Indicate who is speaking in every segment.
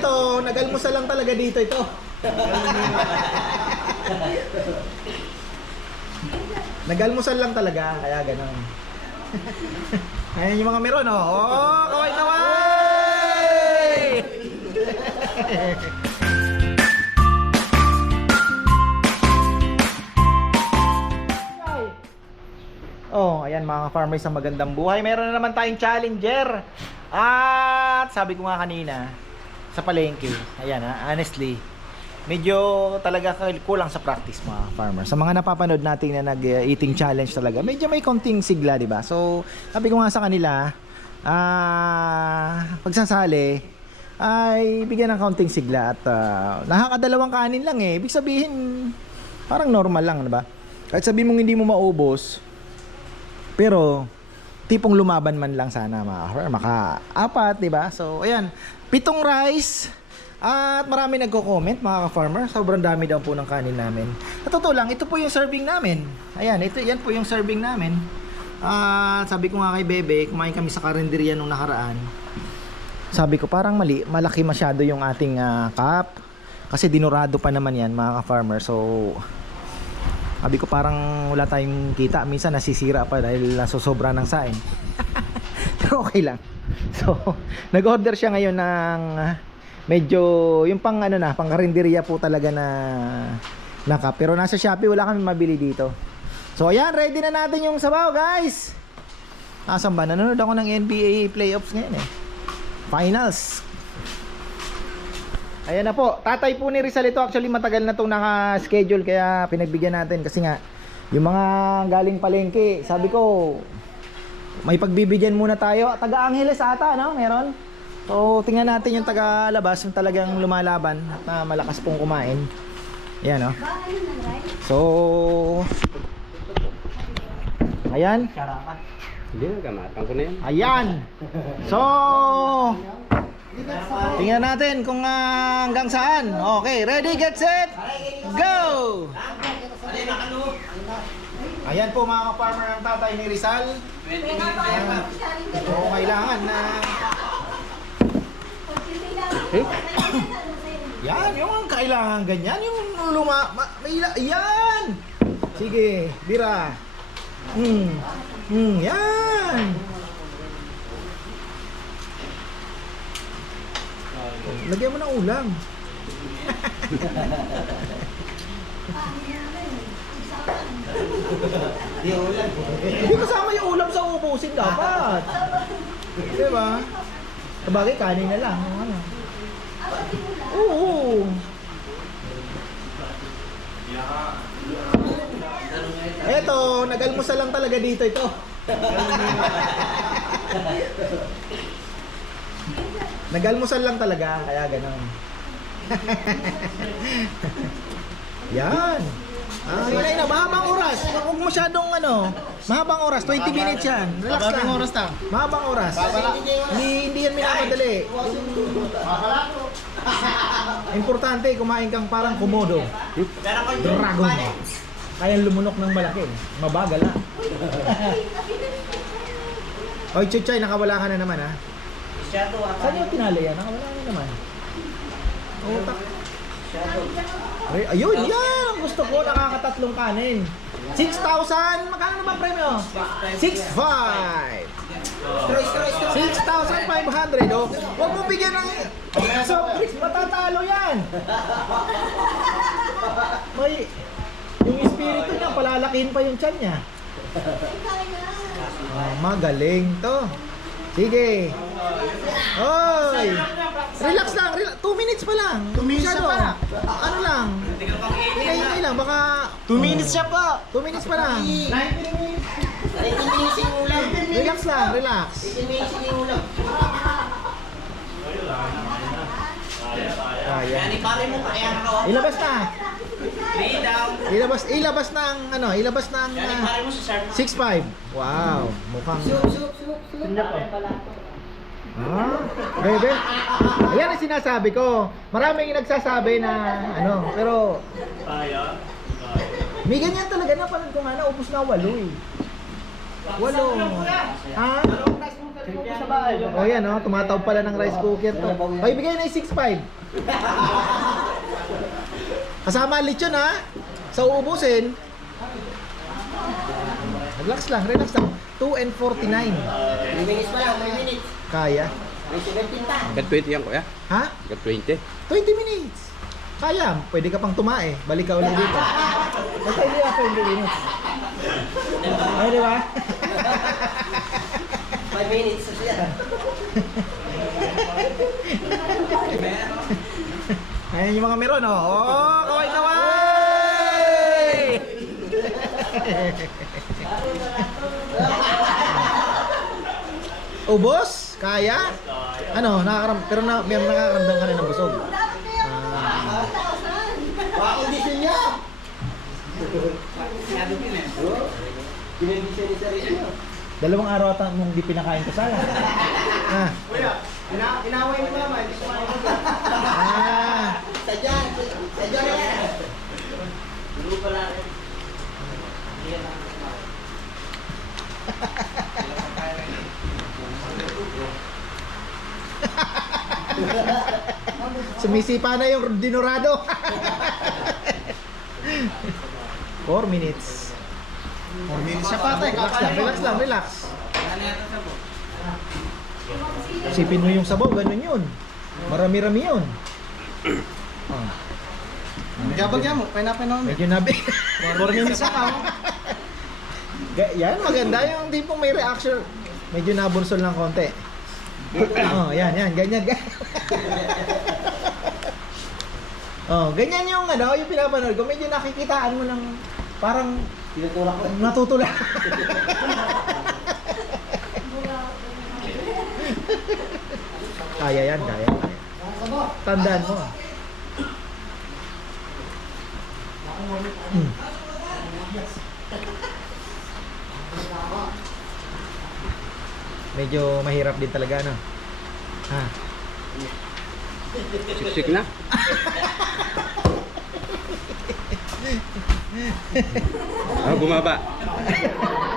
Speaker 1: Eto, nag-almusal lang talaga dito ito. Nag-almusal lang talaga, kaya ganun. Ayan yung mga meron, oh. Oh, kaway kaway! Oh, ayan mga farmers sa magandang buhay. Meron na naman tayong challenger. At sabi ko nga kanina sa palengke, ayan ha, honestly, medyo talaga kulang sa practice mga farmers. Sa mga napapanood natin na nag-eating challenge talaga, medyo may konting sigla, di ba? So, sabi ko nga sa kanila, ah, pagsasali, ay bigyan ng kaunting sigla at ah, nakakadalawang kanin lang eh. Ibig sabihin, parang normal lang, di ba? Kahit sabi mong hindi mo maubos, pero tipong lumaban man lang sana mga maka apat, 'di ba? So ayan, pitong rice at marami nagko-comment mga ka-farmer. Sobrang dami daw po ng kanin namin. At totoo lang, ito po yung serving namin. Ayan, ito yan po yung serving namin. Ah, sabi ko nga kay Bebe, kumain kami sa karinderya nung nakaraan. Sabi ko parang mali, malaki masyado yung ating ah, cup. Kasi dinurado pa naman yan mga ka-farmer. So sabi ko parang wala tayong kita. Minsan nasisira pa dahil nasusobra ng sain. Pero okay lang. So, nag-order siya ngayon ng ah, medyo yung pang ano na, pang karinderya po talaga na naka. Pero nasa Shopee wala kami mabili dito. So, ayan, ready na natin yung sabaw, guys. Asan ba? Nanonood ako ng NBA playoffs ngayon eh. Finals. Ayan na po. Tatay po ni Rizal ito. Actually, matagal na itong naka-schedule. Kaya pinagbigyan natin. Kasi nga, yung mga galing palengke, sabi ko, may pagbibigyan muna tayo. Taga Angeles ata, no? Meron. So, tingnan natin yung taga labas. Yung talagang lumalaban at na malakas pong kumain. Ayan, no? So, ayan.
Speaker 2: Hindi na, gamatang ko na yan.
Speaker 1: Ayan. So, tingnan natin kung ah, hanggang saan. Okay, ready, get set, go! Ayan po mga ka-farmer ang tatay ni Rizal. So, kailangan na...
Speaker 2: Eh?
Speaker 1: Yan, yung ang kailangan ganyan. Yung luma... Ma, may yan! Sige, bira. Hmm. Hmm, yan! Lagyan mo ng ulam. Hindi kasama yung ulam sa ubusin dapat. Di ba? Sabagay, kanin na lang. Ano? Oo. Eto, nag-almusal lang talaga dito ito. Nag-almusal lang talaga, kaya ganon. Yan. Ah, yun na mahabang oras. Huwag masyadong ano, mahabang oras, 20 minutes yan. Relax lang. oras na. Mahabang oras. Hindi, hindi yan minamadali. Importante, kumain kang parang komodo. Dragon. Kaya lumunok ng malaki. Mabagal na. Oy, Chuchay, nakawala ka na naman ha. Saan yung tinali yan? Nakawala na naman. Oh, tak. Ay, ayun, yan! Ang Gusto ko, nakakatatlong kanin. 6,000! Magkano na ba premyo? 6,500! 6,500, oh. Huwag mo bigyan ng soft drinks, matatalo yan! May, yung espiritu niya, palalakihin pa yung tiyan niya. Ah, magaling to. Sige. Oy! Relax lang, relax. Two minutes pa lang. Two minutes pa. Ano lang? Hinay-hinay lang, baka...
Speaker 2: Two minutes siya pa!
Speaker 1: Two minutes pa lang. Relax lang, relax. Kaya. Ilabas na. Ilabas, ilabas na ang ano, ilabas na ang ah, 6'5". Wow, mukhang... Ah, bebe. Ayan ang sinasabi ko. Maraming nagsasabi na ano, pero may ganyan talaga na panood ko nga na ubos na walo eh. Walo. Ha?
Speaker 2: Sa.
Speaker 1: O yan, oh, tumatawag pala ng rice cooker to. Ay, bigay na yung 6.5. Kasama lechon ha. Sa uubusin. Relax lang, relax lang. 2 and 49.
Speaker 3: 3 minutes pa lang, 3 minutes.
Speaker 1: Kaya.
Speaker 3: May 17 pa.
Speaker 2: Gat 20 yan kuya.
Speaker 1: Ha?
Speaker 2: Gat 20.
Speaker 1: 20 minutes. Kaya, pwede ka pang tumae. Balik ka ulit dito. Basta hindi ako 20 minutes. Ay, di ba?
Speaker 3: 5 minutes.
Speaker 1: Ayan yung mga meron, oh. Oh, kaway kaway! Ubos? Kaya? Ano, nakakaram pero na, meron nakakaramdam ka rin ng busog. Ah,
Speaker 3: ni Sarili niyo.
Speaker 1: dalawang araw ata mong di pinakain ko sana. Ah.
Speaker 3: Ina inaway ni mama, hindi siya
Speaker 1: Ah.
Speaker 3: Sadya, sadya na yan. Dulu pala rin.
Speaker 1: Sumisipa na yung dinurado. 4 minutes. 4 minutes siya patay. Relax lang, relax lang, relax. Sipin mo yung sabaw, ganun yun. Marami-rami yun. Oh.
Speaker 3: Gabag yan mo, pinapin namin.
Speaker 1: Medyo nabi.
Speaker 3: 4 minutes ako.
Speaker 1: Ga- Yan, maganda yung tipong may reaction. Medyo nabursol ng konti. Oh, yan, yan, ganyan, ganyan. oh, ganyan yung ano, yung pinapanood ko. Medyo nakikitaan mo ng parang
Speaker 3: Tinutulak ko.
Speaker 1: natutula. kaya yan, kaya. kaya. Tandaan mo. Hmm. Medyo mahirap din talaga, no? Ha?
Speaker 2: Siksik na. Ah, bumaba.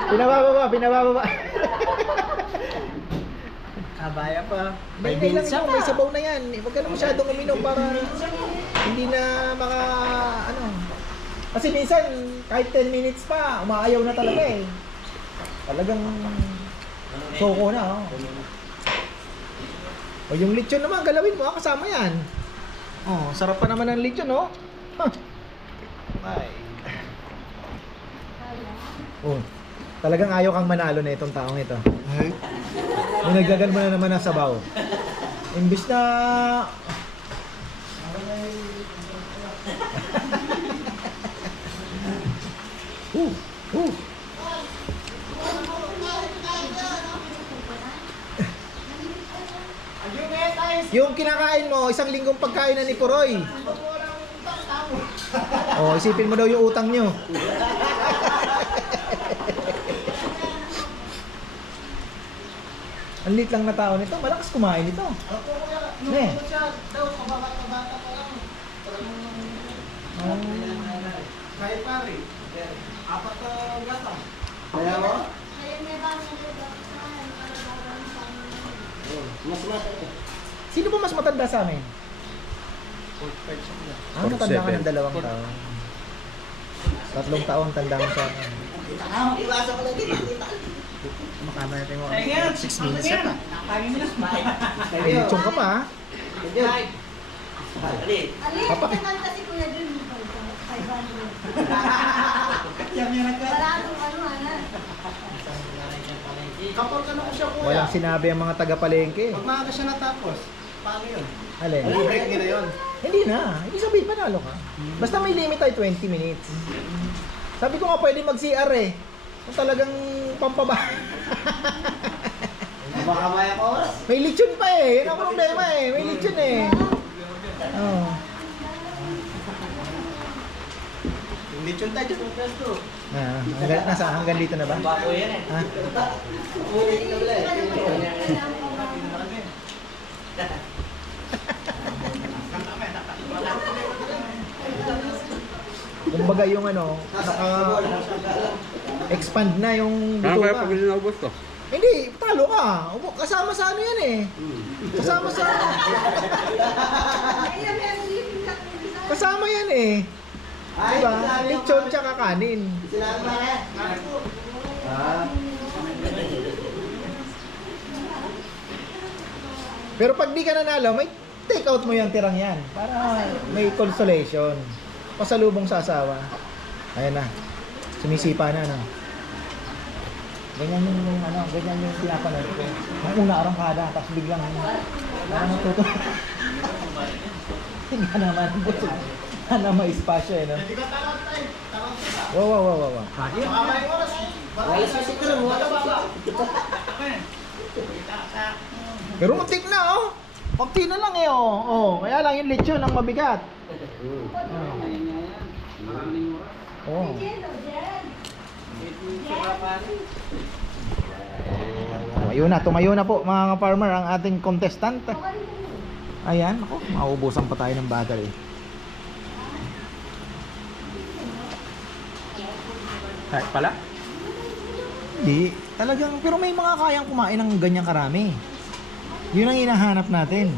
Speaker 1: Pinabababa, pinabababa.
Speaker 3: Kabaya pa.
Speaker 1: May minutes lang, may sabaw na yan. Huwag ka na masyadong uminom para hindi na. Kasi minsan, kahit 10 minutes pa, umaayaw na talaga eh. Talagang soko na, oh. O yung lechon naman, galawin mo, ah, kasama yan. Oh, sarap pa naman ng lechon, oh. Huh. Ay. Oh, talagang ayaw kang manalo na itong taong ito. May nagdagan mo na naman ng sabaw. Imbis na... uh. Yung kinakain mo, isang linggong pagkain na ni Puroy. Oh, isipin mo daw yung utang nyo. Ang lit lang na tao nito, malakas kumain ito. Ne. Oh.
Speaker 3: Kahit pare. Apat na gatang. Kaya mo? Mas mas.
Speaker 1: Sino ba mas matanda sa amin? Ah, matanda ka ng dalawang taon. Tatlong taon tanda mo sa akin.
Speaker 3: Iwasan ko lang din.
Speaker 1: Makama natin mo.
Speaker 3: Ayan,
Speaker 1: 6 minutes ka pa.
Speaker 3: minutes pa.
Speaker 1: May lechong ka pa ha?
Speaker 3: Ali.
Speaker 4: Alin,
Speaker 3: Kapag ano ko siya kuya.
Speaker 1: Walang sinabi ang mga taga-palengke.
Speaker 3: Pag maaga siya natapos, paano yun?
Speaker 1: Alin?
Speaker 3: break nila yun.
Speaker 1: Hindi na. Hindi sabihin panalo ka. Basta may limit tayo 20 minutes. Sabi ko nga pwede mag-CR eh. Kung talagang pampaba.
Speaker 3: Baka maya ko oras.
Speaker 1: may lechon pa eh. Yan ang problema eh. May lechon eh. Oh.
Speaker 3: Hindi tiyong tayo sa pwesto.
Speaker 1: Ah, hanggang, nasa, hanggang dito na ba?
Speaker 3: Bako yan eh.
Speaker 1: Ha?
Speaker 3: Ulit na wala eh.
Speaker 1: Kumbaga yung ano, naka expand na yung
Speaker 2: Ano kaya
Speaker 1: bituka.
Speaker 2: pag naubos to?
Speaker 1: Hindi, talo ka. Upo, Kasama sa ano yan eh. Kasama sa... Kasama yan eh.
Speaker 3: Ay,
Speaker 1: Diba? Lechon tsaka kanin.
Speaker 3: Ah.
Speaker 1: Pero pag di ka nanalo, may take out mo yung tirang yan. Para may consolation. Pasalubong sa asawa. Ayan na. Sumisipa na, no? Ganyan yung, yung ano, ganyan yung pinapanood ko. Ang una arang kada, tapos biglang, parang natuto. Tingnan naman, busog. Sana may espasyo eh, no? Wow, wow, wow, wow, wow.
Speaker 3: Wala sa siguro, wala ba?
Speaker 1: Pero muntik na, oh. Kunti na lang eh, oh. oh. Kaya lang yung lechon ang mabigat. Oh. Ayun na, tumayo na po mga farmer ang ating contestant. Ayan, ako, mauubusan pa tayo ng battery.
Speaker 2: Kahit pala?
Speaker 1: Hindi, talagang, pero may mga kayang kumain ng ganyang karami. Yun ang hinahanap natin.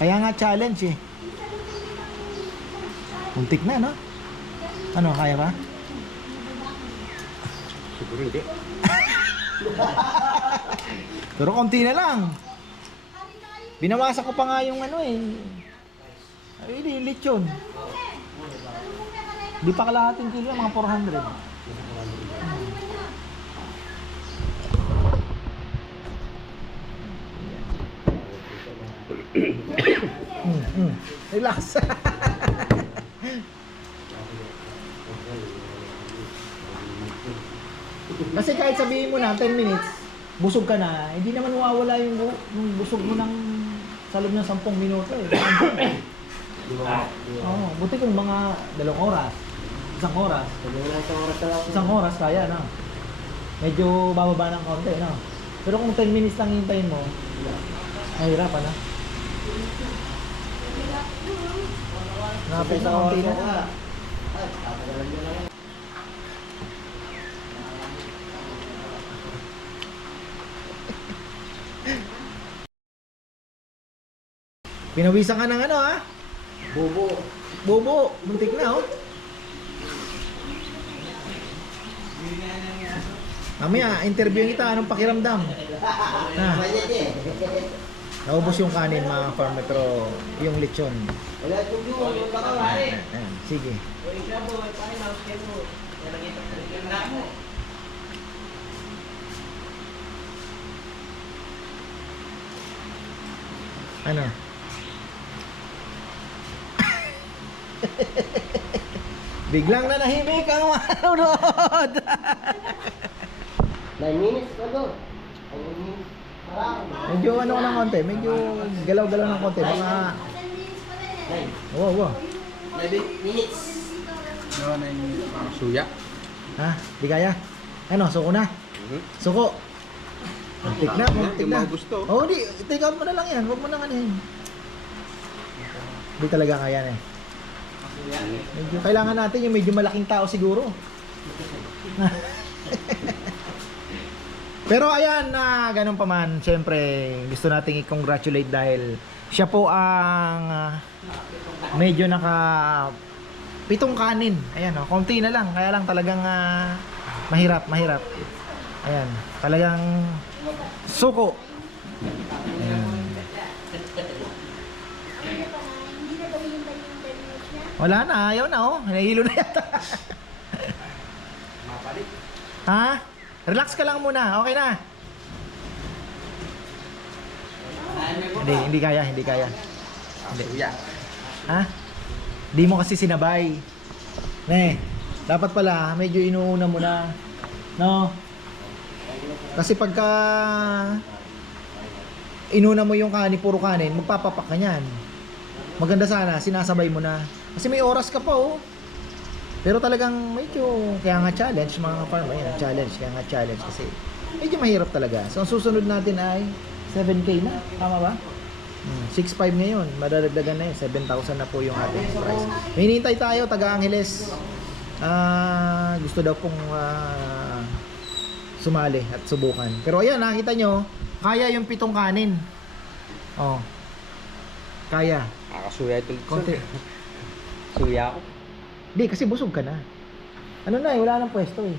Speaker 1: Kaya nga challenge eh. Muntik na, no? Ano, kaya ba?
Speaker 2: Siguro hindi.
Speaker 1: Pero konti na lang. Binawasan ko pa nga yung ano eh. Ay, lechon. Di pa kalahating kilo, mga 400. Mm, mm. Relax. Kasi kahit sabihin mo na 10 minutes, busog ka na, hindi naman mawawala yung, bu- yung busog mo ng sa loob ng 10 minuto eh. Oo, buti kung mga dalawang oras, isang oras,
Speaker 3: Sabi mo lang isang oras na lang.
Speaker 1: isang oras kaya na. Medyo bababa ng konti, no? Pero kung 10 minutes lang hintayin mo, mahirap, ano? Napit na konti na.
Speaker 3: Ay, tatagalan nyo lang.
Speaker 1: Pinawisan ka ng ano, ha?
Speaker 3: Bobo.
Speaker 1: Bobo, muntik na, oh. Mamaya, interview kita, anong pakiramdam?
Speaker 3: Din.
Speaker 1: Naubos yung kanin mga farmer, pero yung lechon.
Speaker 3: Wala
Speaker 1: sige. Ano? Biglang nanahimik ang manonood.
Speaker 3: 9 minutes pa to. 9 minutes.
Speaker 1: medyo ano ko ng konti, medyo galaw-galaw ng konti. Mga,
Speaker 4: 10 minutes pa rin eh.
Speaker 1: wow, wow.
Speaker 3: 9 minutes.
Speaker 2: Suya.
Speaker 1: Ha? Di kaya? Ano, suko na?
Speaker 2: Mhm.
Speaker 1: Suko. Muntik na, muntik
Speaker 2: Yung
Speaker 1: na.
Speaker 2: mga gusto.
Speaker 1: Oo, di. Take out mo na lang yan. Huwag mo nang anihin. Hindi talaga kaya na eh. Medyo, kailangan natin yung medyo malaking tao siguro. Pero ayan na ganun pa man, syempre gusto nating i-congratulate dahil siya po ang ah, medyo naka pitong kanin. Ayan oh, konti na lang. Kaya lang talagang ah, mahirap, mahirap. Ayan, talagang suko. Wala na, ayaw na oh. Nahihilo na yata. ha? Relax ka lang muna, okay na. Hindi, hindi kaya, hindi kaya. Hindi. Ha? Di mo kasi sinabay. Ne, dapat pala medyo inuuna mo na. No? Kasi pagka inuna mo yung kanin, puro kanin, magpapapak ka niyan. Maganda sana, sinasabay mo na. Kasi may oras ka pa oh. Pero talagang medyo, kaya nga challenge mga farmer, yan, challenge, kaya nga challenge kasi medyo mahirap talaga. So ang susunod natin ay 7K na, tama ba? Hmm, 6.5 ngayon, madadagdagan na yun, 7,000 na po yung ating price. May hinihintay tayo, taga Angeles. Ah, gusto daw pong ah, sumali at subukan. Pero ayan, nakita nyo, kaya yung pitong kanin. Oh. Kaya.
Speaker 2: Nakakasuya ito.
Speaker 1: Konti.
Speaker 2: Suya ako.
Speaker 1: Di, kasi busog ka na. Ano na eh, wala nang pwesto eh.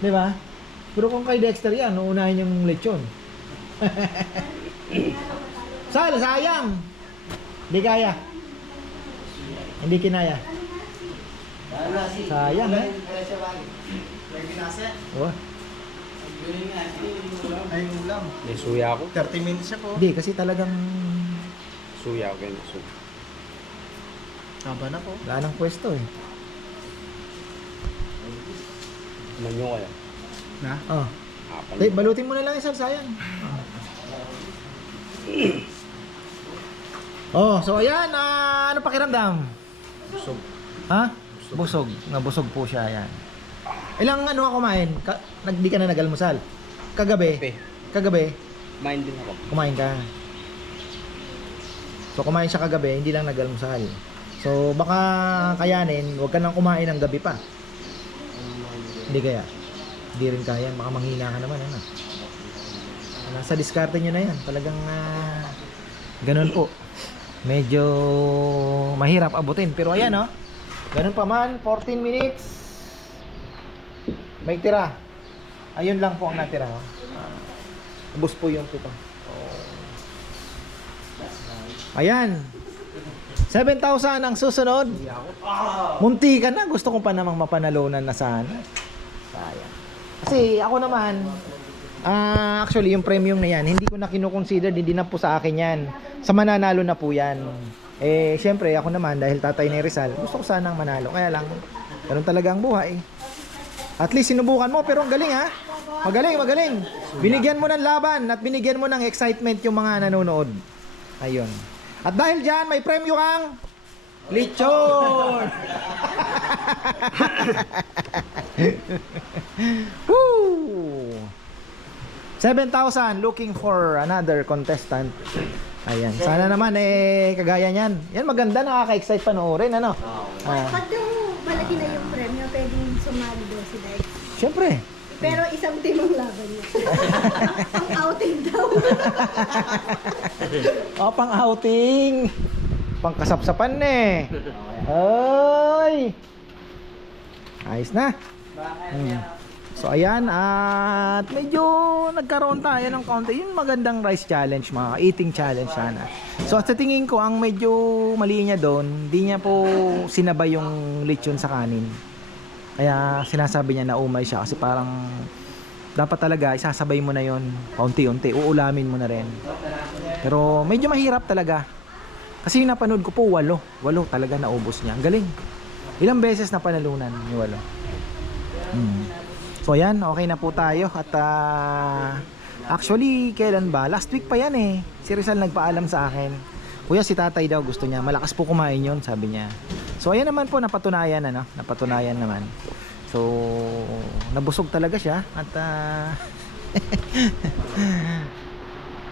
Speaker 1: Di ba? Pero kung kay Dexter yan, uunahin yung lechon. Sal, sayang! Hindi kaya. Hindi kinaya. Sayang eh. Oh.
Speaker 3: Ay, ulam.
Speaker 2: May suya ako.
Speaker 3: 30 minutes siya po.
Speaker 1: Hindi, kasi talagang
Speaker 2: Suya ako. Ganyan. Suya.
Speaker 3: Haba na po.
Speaker 1: wala nang pwesto eh.
Speaker 2: Manyo kaya.
Speaker 3: Na?
Speaker 1: Oh.
Speaker 2: Apan.
Speaker 1: Eh, balutin mo na lang isang sayang. Oh, so ayan, ah, ano pakiramdam?
Speaker 2: Busog.
Speaker 1: Ha? Busog. Nabusog po siya, ayan. Ilang ano ka kumain? Ka, nagdi ka na nagalmusal? Kagabi?
Speaker 2: Kape.
Speaker 1: Kagabi?
Speaker 2: Kumain din ako.
Speaker 1: Kumain ka? So kumain siya kagabi, hindi lang nagalmusal. So baka kayanin, huwag ka nang kumain ng gabi pa. Hindi kaya? Hindi rin kaya, baka manghina ka naman, ano? Nasa diskarte nyo na yan. Talagang ah, ganun po. Medyo mahirap abutin. Pero ayan, oh. Ganun pa man, 14 minutes. May tira. Ayun lang po ang natira. Oh. Ah, ubos po yung pito. Ayan. 7,000 ang susunod. Munti ka na. Gusto ko pa namang mapanalunan na sana. Sayang. Kasi ako naman, ah actually yung premium na yan, hindi ko na kinukonsider, hindi na po sa akin yan. Sa mananalo na po yan. Eh, syempre, ako naman, dahil tatay ni Rizal, gusto ko sanang manalo. Kaya lang, ganun talaga ang buhay. At least sinubukan mo, pero ang galing ha. Magaling, magaling. Binigyan mo ng laban at binigyan mo ng excitement yung mga nanonood. Ayun. At dahil dyan, may premyo kang lechon! Woo! 7,000 looking for another contestant. Ayan. Sana naman eh kagaya niyan. Yan maganda nakaka-excite panoorin ano. Ah,
Speaker 4: Pag daw malaki na yung premyo, pwedeng sumali daw si Dex.
Speaker 1: Syempre.
Speaker 4: Pero isang team ang laban niya. ang outing daw.
Speaker 1: Oh, pang outing. Pang kasapsapan eh. Ay. Ayos na. Hmm. So ayan at medyo nagkaroon tayo ng kaunti yung magandang rice challenge mga eating challenge sana. So sa tingin ko ang medyo mali niya doon, hindi niya po sinabay yung lechon sa kanin. Kaya sinasabi niya na umay siya kasi parang dapat talaga isasabay mo na yon paunti-unti, uulamin mo na rin. Pero medyo mahirap talaga. Kasi yung napanood ko po walo, walo talaga naubos niya. Ang galing. Ilang beses na panalunan yung walo. Hmm. So yan, okay na po tayo at ah, actually kailan ba? Last week pa yan eh. Si Rizal nagpaalam sa akin. Kuya si tatay daw gusto niya. Malakas po kumain yon sabi niya. So ayan naman po napatunayan ano, napatunayan naman. So nabusog talaga siya at ah,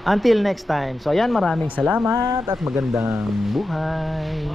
Speaker 1: Until next time. So ayan, maraming salamat at magandang buhay.